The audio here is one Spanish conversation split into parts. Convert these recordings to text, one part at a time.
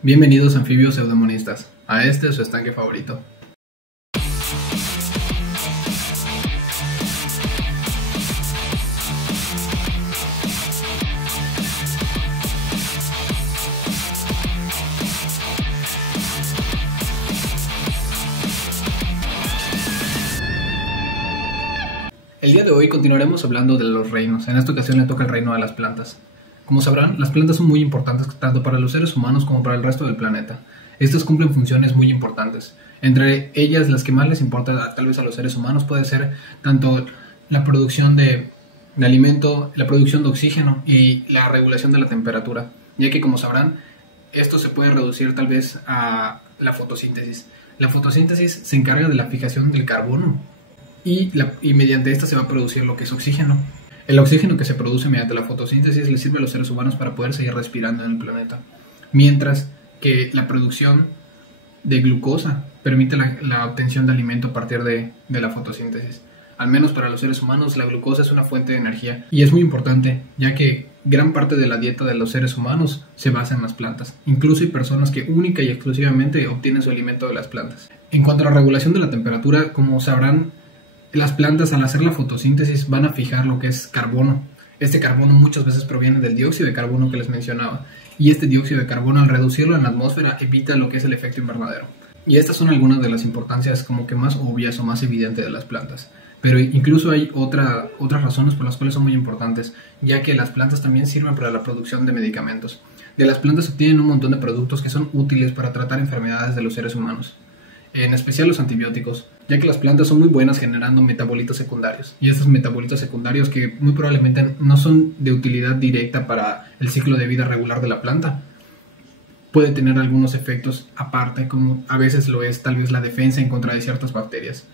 Bienvenidos anfibios pseudomonistas, a este su estanque favorito. El día de hoy continuaremos hablando de los reinos. En esta ocasión le toca el reino de las plantas. Como sabrán, las plantas son muy importantes tanto para los seres humanos como para el resto del planeta. Estas cumplen funciones muy importantes. Entre ellas, las que más les importa tal vez a los seres humanos puede ser tanto la producción de alimento, la producción de oxígeno y la regulación de la temperatura, ya que como sabrán, esto se puede reducir tal vez a la fotosíntesis. La fotosíntesis se encarga de la fijación del carbono y mediante esta se va a producir lo que es oxígeno. El oxígeno que se produce mediante la fotosíntesis le sirve a los seres humanos para poder seguir respirando en el planeta, mientras que la producción de glucosa permite la obtención de alimento a partir de la fotosíntesis. Al menos para los seres humanos, la glucosa es una fuente de energía y es muy importante, ya que gran parte de la dieta de los seres humanos se basa en las plantas. Incluso hay personas que única y exclusivamente obtienen su alimento de las plantas. En cuanto a la regulación de la temperatura, como sabrán, las plantas al hacer la fotosíntesis van a fijar lo que es carbono. Este carbono muchas veces proviene del dióxido de carbono que les mencionaba, y este dióxido de carbono al reducirlo en la atmósfera evita lo que es el efecto invernadero. Y estas son algunas de las importancias como que más obvias o más evidentes de las plantas. Pero incluso hay otras razones por las cuales son muy importantes, ya que las plantas también sirven para la producción de medicamentos. De las plantas se obtienen un montón de productos que son útiles para tratar enfermedades de los seres humanos, en especial los antibióticos, ya que las plantas son muy buenas generando metabolitos secundarios, y estos metabolitos secundarios que muy probablemente no son de utilidad directa para el ciclo de vida regular de la planta, puede tener algunos efectos aparte, como a veces lo es tal vez la defensa en contra de ciertas bacterias,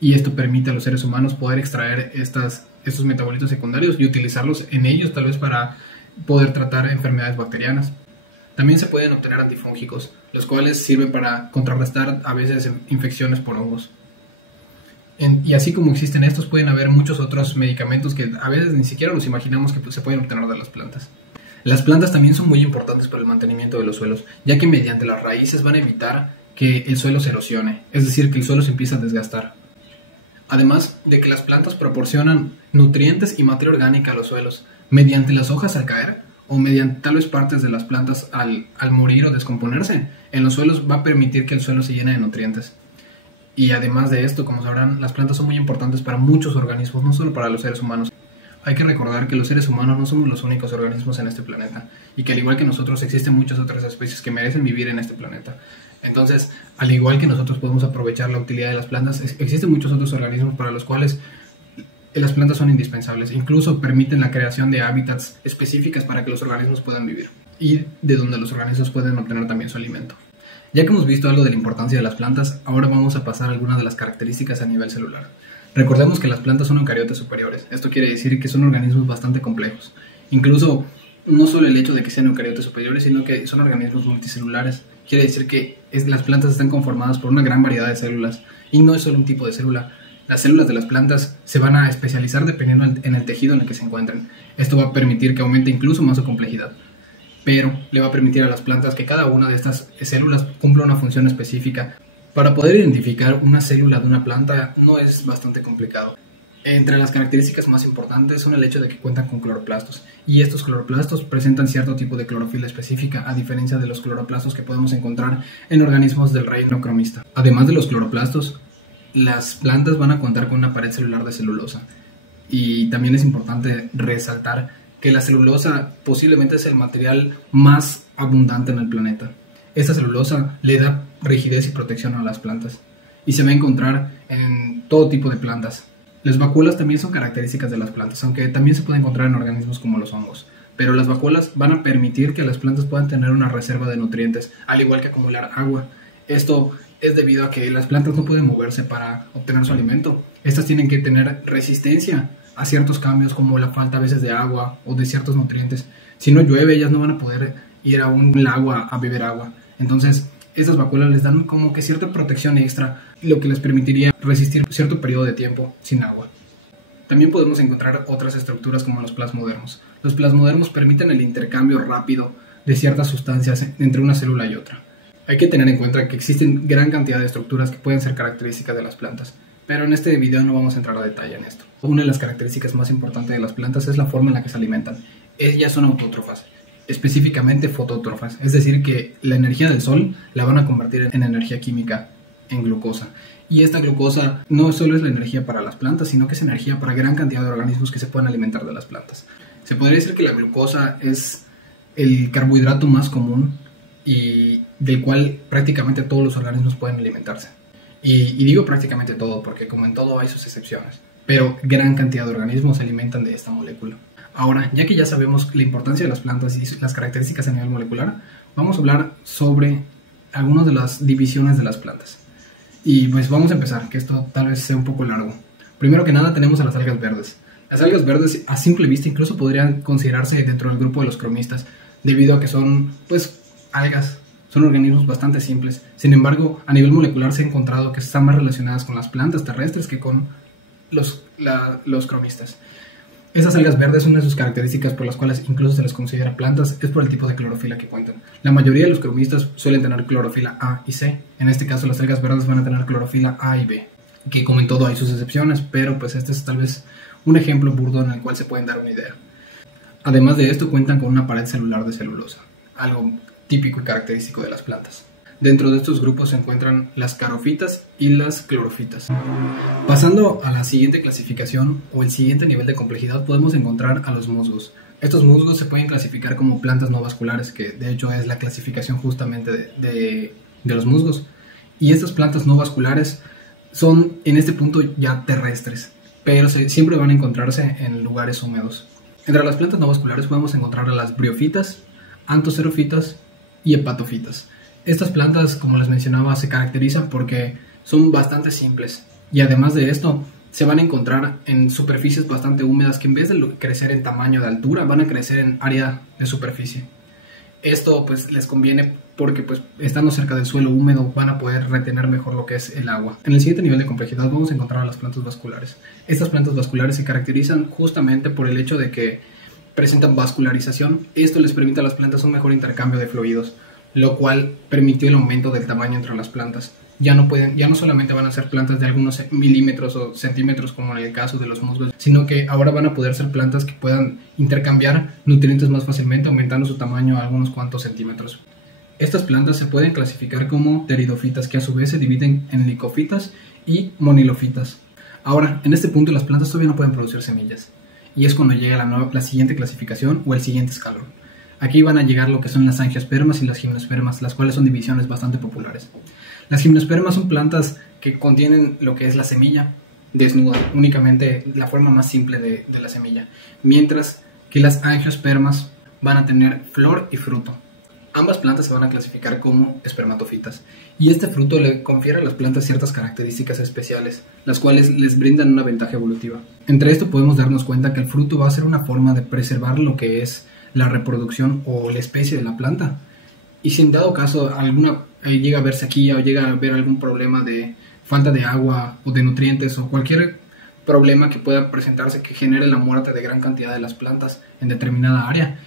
y esto permite a los seres humanos poder extraer estos metabolitos secundarios y utilizarlos en ellos tal vez para poder tratar enfermedades bacterianas. También se pueden obtener antifúngicos, los cuales sirven para contrarrestar a veces infecciones por hongos. Y así como existen estos, pueden haber muchos otros medicamentos que a veces ni siquiera los imaginamos que se pueden obtener de las plantas. Las plantas también son muy importantes para el mantenimiento de los suelos, ya que mediante las raíces van a evitar que el suelo se erosione, es decir, que el suelo se empiece a desgastar. Además de que las plantas proporcionan nutrientes y materia orgánica a los suelos, mediante las hojas al caer, o mediante tal vez partes de las plantas al morir o descomponerse, en los suelos va a permitir que el suelo se llene de nutrientes. Y además de esto, como sabrán, las plantas son muy importantes para muchos organismos, no solo para los seres humanos. Hay que recordar que los seres humanos no somos los únicos organismos en este planeta, y que al igual que nosotros existen muchas otras especies que merecen vivir en este planeta. Entonces, al igual que nosotros podemos aprovechar la utilidad de las plantas, existen muchos otros organismos para los cuales las plantas son indispensables, incluso permiten la creación de hábitats específicas para que los organismos puedan vivir y de donde los organismos pueden obtener también su alimento. Ya que hemos visto algo de la importancia de las plantas, ahora vamos a pasar a algunas de las características a nivel celular. Recordemos que las plantas son eucariotas superiores, esto quiere decir que son organismos bastante complejos. Incluso no solo el hecho de que sean eucariotas superiores, sino que son organismos multicelulares. Quiere decir que las plantas están conformadas por una gran variedad de células y no es solo un tipo de célula. Las células de las plantas se van a especializar dependiendo en el tejido en el que se encuentren. Esto va a permitir que aumente incluso más su complejidad, pero le va a permitir a las plantas que cada una de estas células cumpla una función específica. Para poder identificar una célula de una planta no es bastante complicado. Entre las características más importantes son el hecho de que cuentan con cloroplastos, y estos cloroplastos presentan cierto tipo de clorofila específica, a diferencia de los cloroplastos que podemos encontrar en organismos del reino cromista. Además de los cloroplastos, las plantas van a contar con una pared celular de celulosa, y también es importante resaltar que la celulosa posiblemente es el material más abundante en el planeta. Esta celulosa le da rigidez y protección a las plantas, y se va a encontrar en todo tipo de plantas. Las vacuolas también son características de las plantas, aunque también se puede encontrar en organismos como los hongos. Pero las vacuolas van a permitir que las plantas puedan tener una reserva de nutrientes, al igual que acumular agua. Esto es debido a que las plantas no pueden moverse para obtener su alimento. Estas tienen que tener resistencia a ciertos cambios, como la falta a veces de agua o de ciertos nutrientes. Si no llueve, ellas no van a poder ir a un lago a beber agua. Entonces, estas vacuolas les dan como que cierta protección extra, lo que les permitiría resistir cierto periodo de tiempo sin agua. También podemos encontrar otras estructuras como los plasmodermos. Los plasmodermos permiten el intercambio rápido de ciertas sustancias entre una célula y otra. Hay que tener en cuenta que existen gran cantidad de estructuras que pueden ser características de las plantas, pero en este video no vamos a entrar a detalle en esto. Una de las características más importantes de las plantas es la forma en la que se alimentan. Ellas son autótrofas, específicamente fotótrofas, es decir que la energía del sol la van a convertir en energía química, en glucosa. Y esta glucosa no solo es la energía para las plantas, sino que es energía para gran cantidad de organismos que se pueden alimentar de las plantas. Se podría decir que la glucosa es el carbohidrato más común y del cual prácticamente todos los organismos pueden alimentarse. Y digo prácticamente todo porque como en todo hay sus excepciones, pero gran cantidad de organismos se alimentan de esta molécula. Ahora, ya que ya sabemos la importancia de las plantas y las características a nivel molecular, vamos a hablar sobre algunas de las divisiones de las plantas. Y pues vamos a empezar, que esto tal vez sea un poco largo. Primero que nada tenemos a las algas verdes. Las algas verdes a simple vista incluso podrían considerarse dentro del grupo de los cromistas, debido a que son pues algas, son organismos bastante simples. Sin embargo, a nivel molecular se ha encontrado que están más relacionadas con las plantas terrestres que con los cromistas. Esas algas verdes, una de sus características por las cuales incluso se les considera plantas, es por el tipo de clorofila que cuentan. La mayoría de los cromistas suelen tener clorofila A y C. En este caso, las algas verdes van a tener clorofila A y B, que como en todo hay sus excepciones, pero pues este es tal vez un ejemplo burdo en el cual se pueden dar una idea. Además de esto, cuentan con una pared celular de celulosa, algo típico y característico de las plantas. Dentro de estos grupos se encuentran las carofitas y las clorofitas. Pasando a la siguiente clasificación o el siguiente nivel de complejidad, podemos encontrar a los musgos. Estos musgos se pueden clasificar como plantas no vasculares, que de hecho es la clasificación justamente de los musgos. Y estas plantas no vasculares son en este punto ya terrestres, pero siempre van a encontrarse en lugares húmedos. Entre las plantas no vasculares podemos encontrar a las briofitas, antocerofitas y hepatofitas. Estas plantas, como les mencionaba, se caracterizan porque son bastante simples y además de esto se van a encontrar en superficies bastante húmedas que en vez de crecer en tamaño de altura van a crecer en área de superficie. Esto pues les conviene porque pues estando cerca del suelo húmedo van a poder retener mejor lo que es el agua. En el siguiente nivel de complejidad vamos a encontrar a las plantas vasculares. Estas plantas vasculares se caracterizan justamente por el hecho de que presentan vascularización. Esto les permite a las plantas un mejor intercambio de fluidos, lo cual permitió el aumento del tamaño entre las plantas. Ya no solamente van a ser plantas de algunos milímetros o centímetros como en el caso de los musgos, sino que ahora van a poder ser plantas que puedan intercambiar nutrientes más fácilmente, aumentando su tamaño a algunos cuantos centímetros. Estas plantas se pueden clasificar como pteridofitas, que a su vez se dividen en licofitas y monilofitas. Ahora, en este punto las plantas todavía no pueden producir semillas, y es cuando llega la siguiente clasificación o el siguiente escalón. Aquí van a llegar lo que son las angiospermas y las gimnospermas, las cuales son divisiones bastante populares. Las gimnospermas son plantas que contienen lo que es la semilla desnuda, únicamente la forma más simple de la semilla, mientras que las angiospermas van a tener flor y fruto. Ambas plantas se van a clasificar como espermatofitas, y este fruto le confiere a las plantas ciertas características especiales, las cuales les brindan una ventaja evolutiva. Entre esto podemos darnos cuenta que el fruto va a ser una forma de preservar lo que es la reproducción o la especie de la planta. Y si en dado caso llega a ver sequía o llega a haber algún problema de falta de agua o de nutrientes o cualquier problema que pueda presentarse que genere la muerte de gran cantidad de las plantas en determinada área,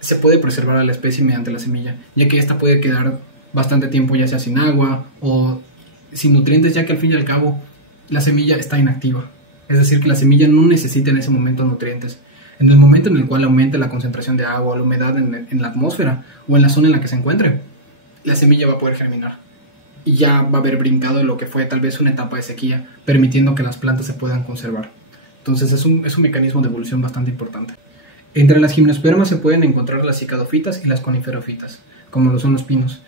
se puede preservar a la especie mediante la semilla, ya que esta puede quedar bastante tiempo ya sea sin agua o sin nutrientes, ya que al fin y al cabo la semilla está inactiva. Es decir, que la semilla no necesita en ese momento nutrientes. En el momento en el cual aumente la concentración de agua o la humedad en la atmósfera o en la zona en la que se encuentre, la semilla va a poder germinar y ya va a haber brincado lo que fue tal vez una etapa de sequía, permitiendo que las plantas se puedan conservar. Entonces es un mecanismo de evolución bastante importante. Entre las gimnospermas se pueden encontrar las cicadofitas y las coniferofitas, como lo son los pinos,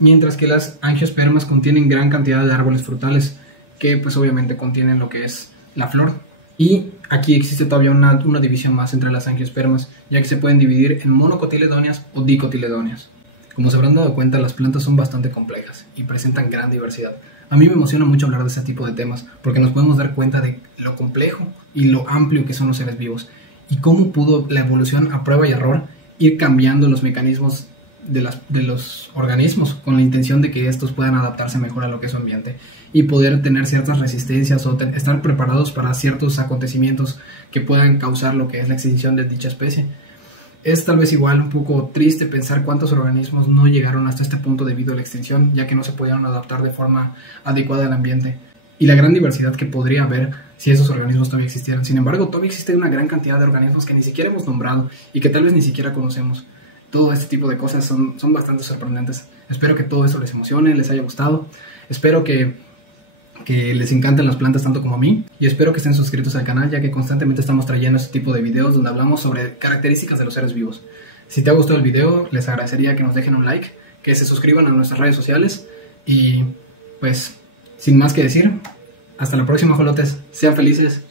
mientras que las angiospermas contienen gran cantidad de árboles frutales que pues obviamente contienen lo que es la flor. Y aquí existe todavía una división más entre las angiospermas, ya que se pueden dividir en monocotiledóneas o dicotiledóneas. Como se habrán dado cuenta, las plantas son bastante complejas y presentan gran diversidad. A mí me emociona mucho hablar de ese tipo de temas, porque nos podemos dar cuenta de lo complejo y lo amplio que son los seres vivos, y cómo pudo la evolución a prueba y error ir cambiando los mecanismos de los organismos con la intención de que estos puedan adaptarse mejor a lo que es su ambiente y poder tener ciertas resistencias o estar preparados para ciertos acontecimientos que puedan causar lo que es la extinción de dicha especie. Es tal vez igual un poco triste pensar cuántos organismos no llegaron hasta este punto debido a la extinción, ya que no se pudieron adaptar de forma adecuada al ambiente, y la gran diversidad que podría haber si esos organismos todavía existieran. Sin embargo, todavía existe una gran cantidad de organismos que ni siquiera hemos nombrado y que tal vez ni siquiera conocemos. Todo este tipo de cosas son bastante sorprendentes. Espero que todo eso les emocione, les haya gustado. Espero que les encanten las plantas tanto como a mí, y espero que estén suscritos al canal, ya que constantemente estamos trayendo este tipo de videos donde hablamos sobre características de los seres vivos. Si te ha gustado el video, les agradecería que nos dejen un like, que se suscriban a nuestras redes sociales, y pues sin más que decir, hasta la próxima, ajolotes. Sean felices